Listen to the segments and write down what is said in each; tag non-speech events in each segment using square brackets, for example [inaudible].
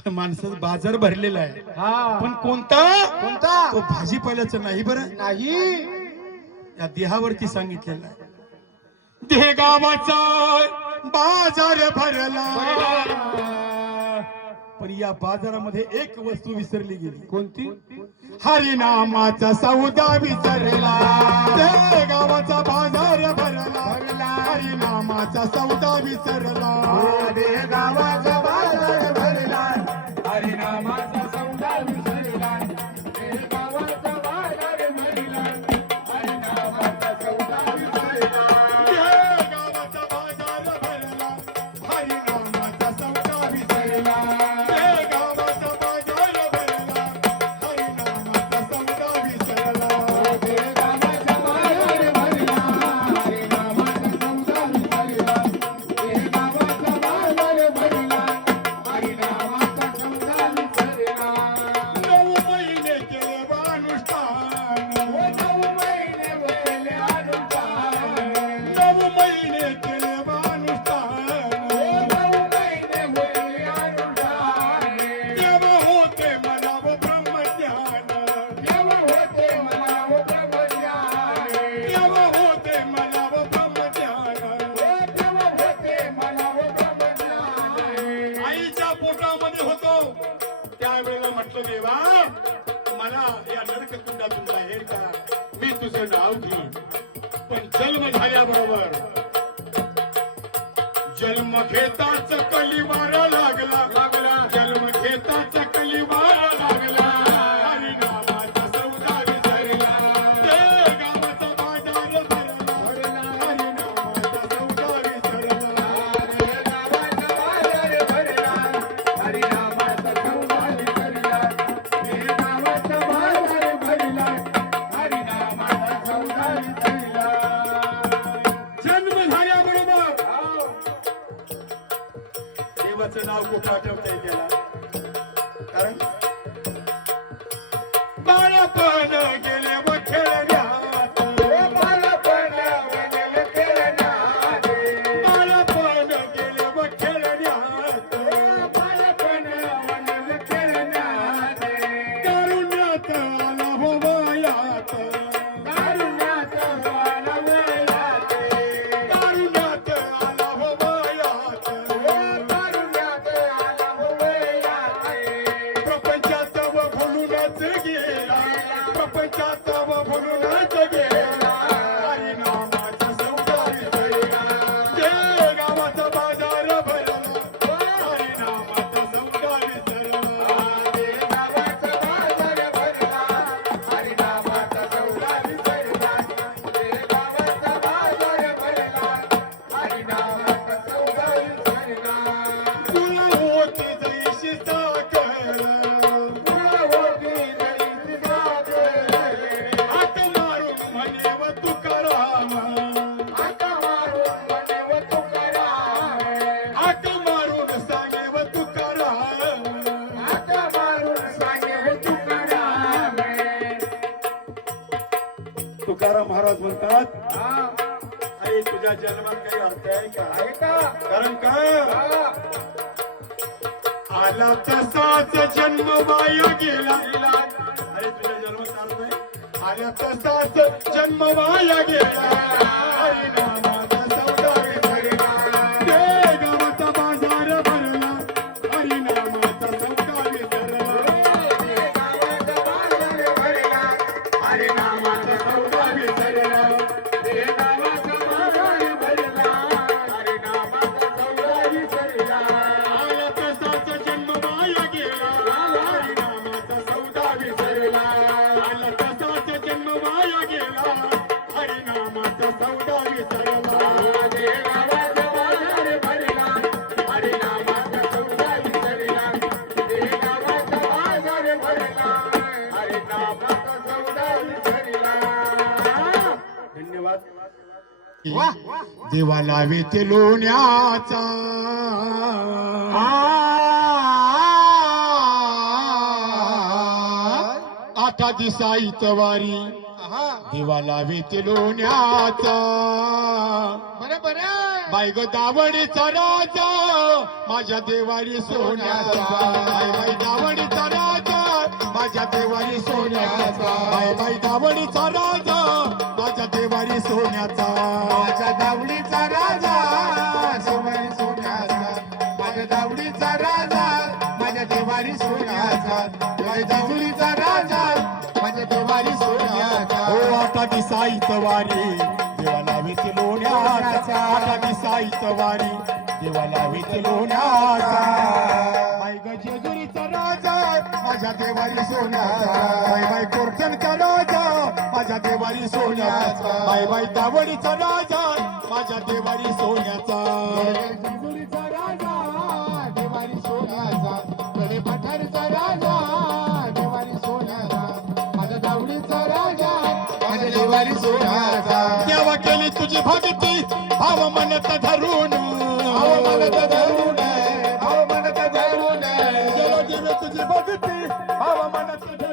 [laughs] माणसाचा बाजार भरलेला आहे. हा. पण कोणता? कोणता? तो भाजीपाल्याचा नाही बरं. नाही. या देहावरती सांगितलेलं आहे. देह गावाचा बाजार भरला. पण या बाजारामध्ये एक वस्तू विसरली गेली. कोणती? हरिनामाचा सौदा विसरला. देह गावाचा बाजार भरला. हरिनामाचा सौदा विसरला. गावाचा बाजार विसरला देह पोटामध्ये होतो. त्यावेळेला म्हटलं देवा मला या नरक कुंडातून बाहेर का मी तुझं नाव घेईन. पण जन्म झाल्याबरोबर जन्म घेताच कलिवारा लाग नाव कुठं आठवता येईल त्याला? कारण बाळपण जन्मात काही अर्थ आहे का? आहे का? कारण का? आला तसाच जन्म वाया गेला. अरे तुझ्या जन्मात अर्थ आहे आला तसाच जन्म वाया गेला. देवाला वेते लोण्याचा. आठा दिसा इतवारी देवाला वेते लोण्याचा. बरं बरं. बाई ग दावडीचा राजा. माझ्या देवारी सोन्याचा. बाई बाई दावडीचा राजा. माझ्या देवारी सोन्याचा. बाई बाई दावडीचा राजा माझ्या देवारी सोन्याचा. माझ्या दावडीचा राजा सोमरी सोन्याचा. माझ्या दावडीचा राजा माझ्या देवारी सोन्याचा. माझ्या दावडीचा राजा माझ्या देवारी सोन्याचा. हो आता दिसाईत वारी देवाला विच लोण्याचा. आता दिसाईत वारी देवाला विच लोण्याचा. बाई ग जेजुरीचा राजा माझ्या देवारी सोन्याचा बाई बाई कोरचनचा राजा माझ्या देवारी सोन्याचा बाई बाई दावडीचा राजा माझ्या देवारी सोन्याचा. राजा देवारी सोन्याचा. कडे पठारचा राजा देवारी सोन्याचा. माझ्या दावडीचा राजा माझ्या देवारी सोन्याचा. देवा केली तुझी भक्ती भाव मनत धरून. मनत धरून. केली तुझी भक्ती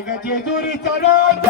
Mehmet Yedur İhtalat